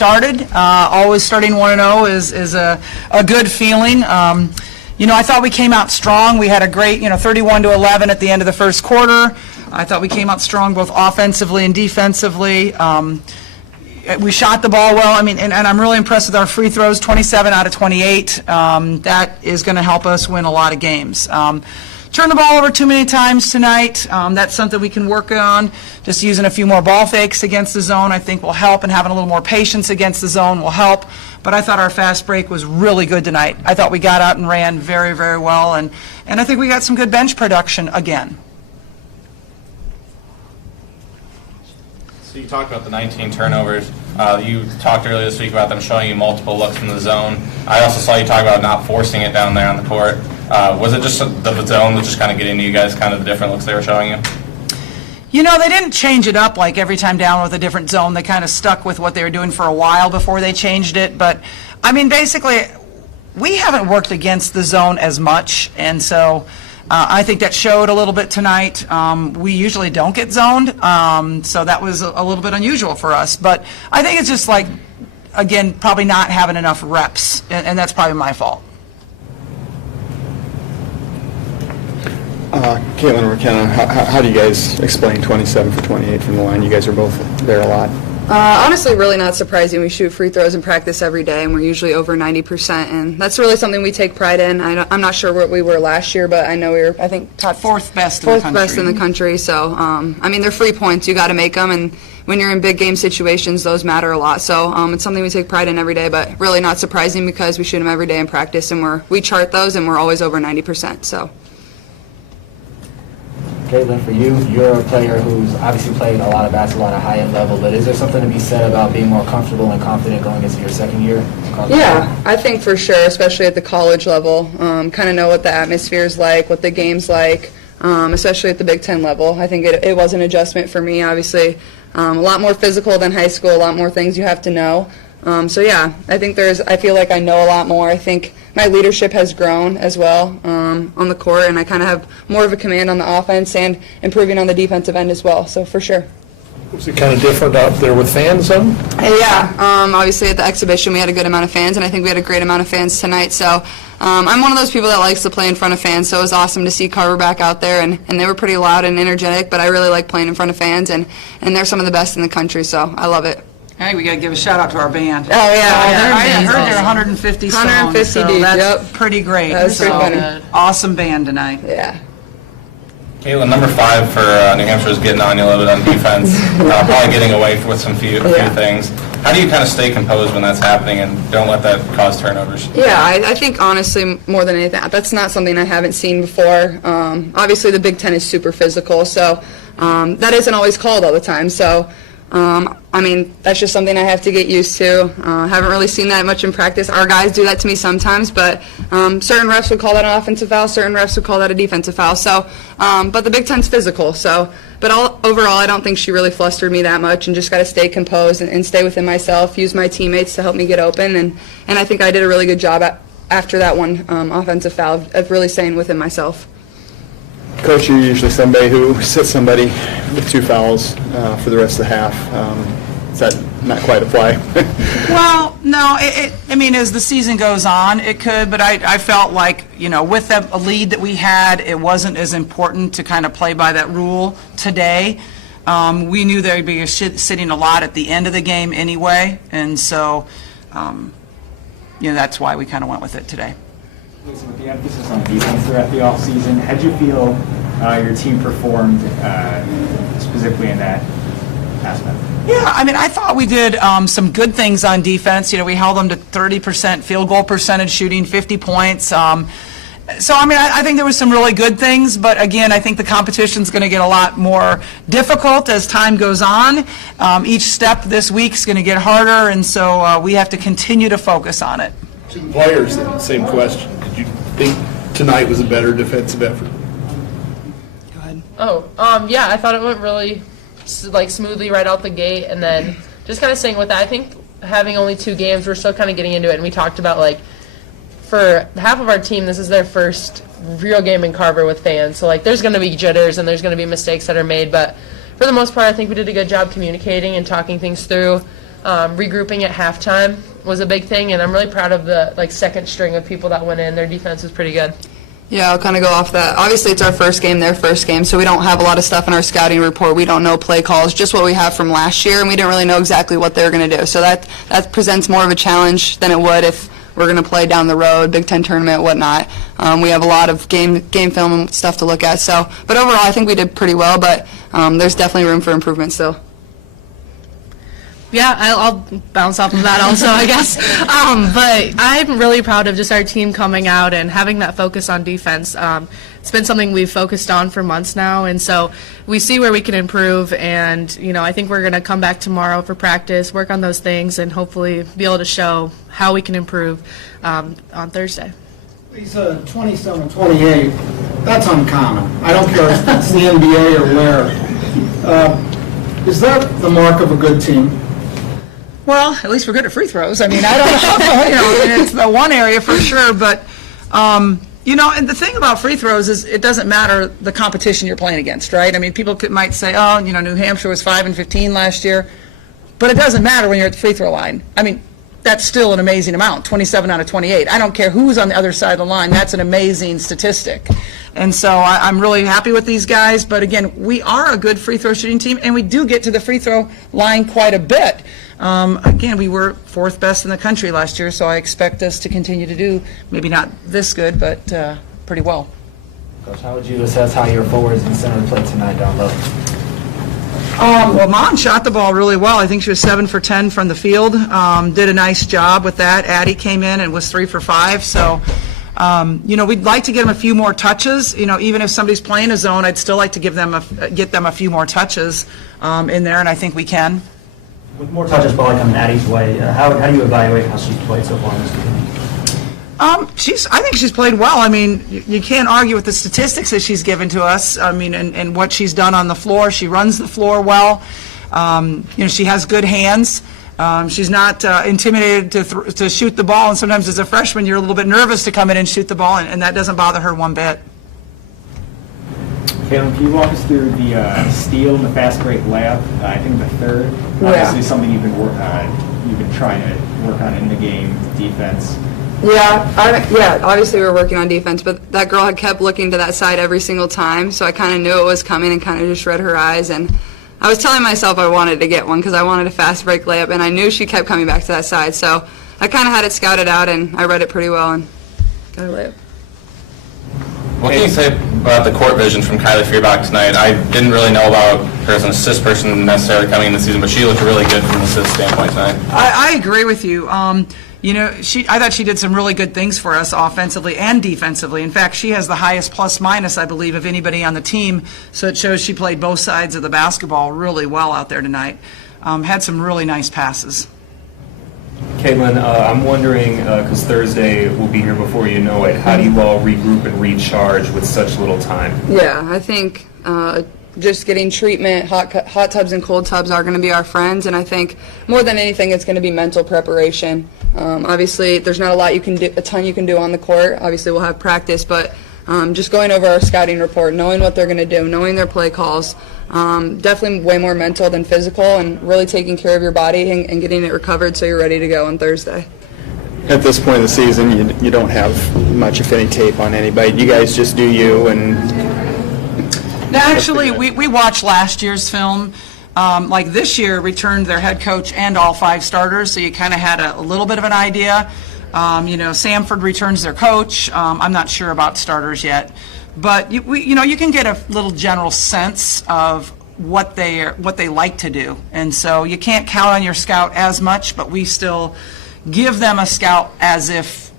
started. Always starting 1-0 is a good feeling. You know, I thought we came out strong. We had a great, 31-11 at the end of the first quarter. I thought we came out strong both offensively and defensively. We shot the ball well. I mean, and I'm really impressed with our free throws, 27 out of 28. That is going to help us win a lot of games. Turned the ball over too many times tonight. That's something we can work on. Just using a few more ball fakes against the zone I think will help, and having a little more patience against the zone will help. But I thought our fast break was really good tonight. I thought we got out and ran very, very well, and I think we got some good bench production again. So you talked about the 19 turnovers. You talked earlier this week about them showing you multiple looks in the zone. I also saw you talk about not forcing it down there on the court. Was it just the zone that just kind of getting to you guys, kind of the different looks they were showing you? You know, they didn't change it up like every time down with a different zone. They kind of stuck with what they were doing for a while before they changed it. But, I mean, basically, we haven't worked against the zone as much, and so I think that showed a little bit tonight. We usually don't get zoned, so that was a little bit unusual for us. But I think it's just like, again, probably not having enough reps, and that's probably my fault. Caitlin or McKenna, how do you guys explain 27 for 28 from the line? You guys are both there a lot. Honestly, really not surprising. We shoot free throws in practice every day, and we're usually over 90%, and that's really something we take pride in. I'm not sure what we were last year, but I know we were, I think, top fourth best in the country. So, I mean, they're free points. You got to make them, and when you're in big game situations, those matter a lot. So it's something we take pride in every day, but really not surprising because we shoot them every day in practice, and we chart those, and we're always over 90%. So. Caitlin, for you, you're a player who's obviously played a lot of basketball at a high-end level, but is there something to be said about being more comfortable and confident going into your second year? Yeah, I think for sure, especially at the college level, kind of know what the atmosphere is like, what the game's like, especially at the Big Ten level. I think it was an adjustment for me, obviously. A lot more physical than high school, a lot more things you have to know. So yeah, I think I feel like I know a lot more. I think my leadership has grown as well on the court, and I kind of have more of a command on the offense and improving on the defensive end as well, so for sure. Was it kind of different out there with fans then? Yeah, obviously at the exhibition we had a good amount of fans, and I think we had a great amount of fans tonight, so I'm one of those people that likes to play in front of fans, so it was awesome to see Carver back out there, and they were pretty loud and energetic, but I really like playing in front of fans, and they're some of the best in the country, so I love it. Hey, we got to give a shout out to our band. Oh, yeah. I heard there are 150 songs. 150 so deep, that's pretty great. That's pretty funny. Awesome band tonight. Yeah. Caitlin, number 5 for New Hampshire is getting on you a little bit on defense, probably getting away with some few things. How do you kind of stay composed when that's happening and don't let that cause turnovers? Yeah, I think honestly more than anything, that's not something I haven't seen before. Obviously the Big Ten is super physical, so that isn't always called all the time. So I mean, that's just something I have to get used to. Haven't really seen that much in practice. Our guys do that to me sometimes, but certain refs would call that an offensive foul, certain refs would call that a defensive foul. So, but the Big Ten's physical. So, but overall, I don't think she really flustered me that much, and just got to stay composed and stay within myself, use my teammates to help me get open, and I think I did a really good job after that one offensive foul of really staying within myself. Coach, you're usually somebody who sits somebody with 2 fouls for the rest of the half. Does that not quite apply? Well, no. I mean, as the season goes on, it could. But I felt like, with the lead that we had, it wasn't as important to kind of play by that rule today. We knew there'd be sitting a lot at the end of the game anyway. And so, that's why we kind of went with it today. With the emphasis on defense throughout the offseason, how did you feel your team performed specifically in that aspect? Yeah, I mean, I thought we did some good things on defense. We held them to 30% field goal percentage shooting, 50 points. So, I mean, I think there was some really good things, but again, I think the competition's going to get a lot more difficult as time goes on. Each step this week is going to get harder, and so we have to continue to focus on it. To the players, then, same question. Did you think tonight was a better defensive effort? Go ahead. Yeah, I thought it went really smoothly right out the gate, and then just kind of staying with that. I think having only 2 games, we're still kind of getting into it, and we talked about for half of our team, this is their first real game in Carver with fans, so there's going to be jitters and there's going to be mistakes that are made, but for the most part, I think we did a good job communicating and talking things through. regrouping at halftime was a big thing, and I'm really proud of the second string of people that went in. Their defense was pretty good. Yeah, I'll kind of go off that. Obviously, it's our first game, their first game, so we don't have a lot of stuff in our scouting report. We don't know play calls, just what we have from last year, and we didn't really know exactly what they were going to do. So that presents more of a challenge than it would if we're going to play down the road, Big Ten tournament, whatnot. We have a lot of game film and stuff to look at. So, but overall, I think we did pretty well, but there's definitely room for improvement still. Yeah, I'll bounce off of that also, I guess. But I'm really proud of just our team coming out and having that focus on defense. It's been something we've focused on for months now, and so we see where we can improve. And I think we're going to come back tomorrow for practice, work on those things, and hopefully be able to show how we can improve on Thursday. He's 27-28. That's uncommon. I don't care if it's the NBA or where. Is that the mark of a good team? Well, at least we're good at free throws. I mean, I don't know, it's the one area for sure, but, and the thing about free throws is it doesn't matter the competition you're playing against, right? I mean, people might say, New Hampshire was 5-15 last year, but it doesn't matter when you're at the free throw line. I mean, that's still an amazing amount, 27 out of 28. I don't care who's on the other side of the line. That's an amazing statistic. And so I'm really happy with these guys. But, again, we are a good free throw shooting team, and we do get to the free throw line quite a bit. Again, we were fourth best in the country last year, so I expect us to continue to do maybe not this good, but pretty well. Coach, how would you assess how your forwards and center played tonight down low? Well, Mon shot the ball really well. I think she was 7 for 10 from the field. Did a nice job with that. Addie came in and was 3 for 5. So, we'd like to get them a few more touches. Even if somebody's playing a zone, I'd still like to get them a few more touches in there, and I think we can. With more touches probably coming Addie's way, how do you evaluate how she's played so far in this game? I think she's played well. I mean, you can't argue with the statistics that she's given to us. I mean, and what she's done on the floor. She runs the floor well. She has good hands. She's not intimidated to shoot the ball. And sometimes as a freshman, you're a little bit nervous to come in and shoot the ball, and that doesn't bother her one bit. Caitlin, can you walk us through the steal and the fast break layup? I think the third. Obviously, something you've been trying to work on in the game, defense. Yeah, obviously we were working on defense, but that girl had kept looking to that side every single time, so I kind of knew it was coming and kind of just read her eyes. And I was telling myself I wanted to get one because I wanted a fast break layup, and I knew she kept coming back to that side. So I kind of had it scouted out, and I read it pretty well and got a layup. What can you say about the court vision from Kylie Feuerbach tonight? I didn't really know about her as an assist person necessarily coming in the season, but she looked really good from an assist standpoint tonight. I agree with you. I thought she did some really good things for us offensively and defensively. In fact, she has the highest plus-minus, I believe, of anybody on the team, so it shows she played both sides of the basketball really well out there tonight. Had some really nice passes. Caitlin, I'm wondering, because Thursday will be here before you know it, how do you all regroup and recharge with such little time? Yeah, I think just getting treatment, hot tubs and cold tubs are going to be our friends, and I think more than anything it's going to be mental preparation. Obviously, there's not a ton you can do on the court. Obviously, we'll have practice, but just going over our scouting report, knowing what they're going to do, knowing their play calls, definitely way more mental than physical, and really taking care of your body and getting it recovered so you're ready to go on Thursday. At this point in the season, you don't have much, if any, tape on anybody. You guys just do you. And now, actually, we watched last year's film. Like this year, returned their head coach and all 5 starters, so you kind of had a little bit of an idea. Samford returns their coach. I'm not sure about starters yet, but you can get a little general sense of what they like to do, and so you can't count on your scout as much, but we still give them a scout as if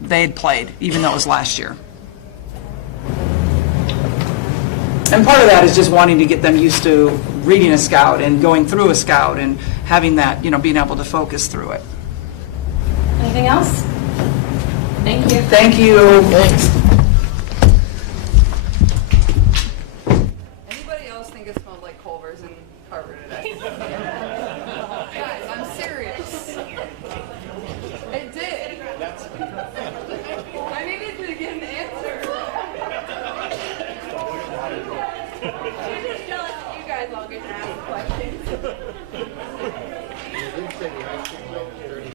they'd played, even though it was last year. And part of that is just wanting to get them used to reading a scout and going through a scout and having that, being able to focus through it. Anything else? Thank you. Thank you. Thanks.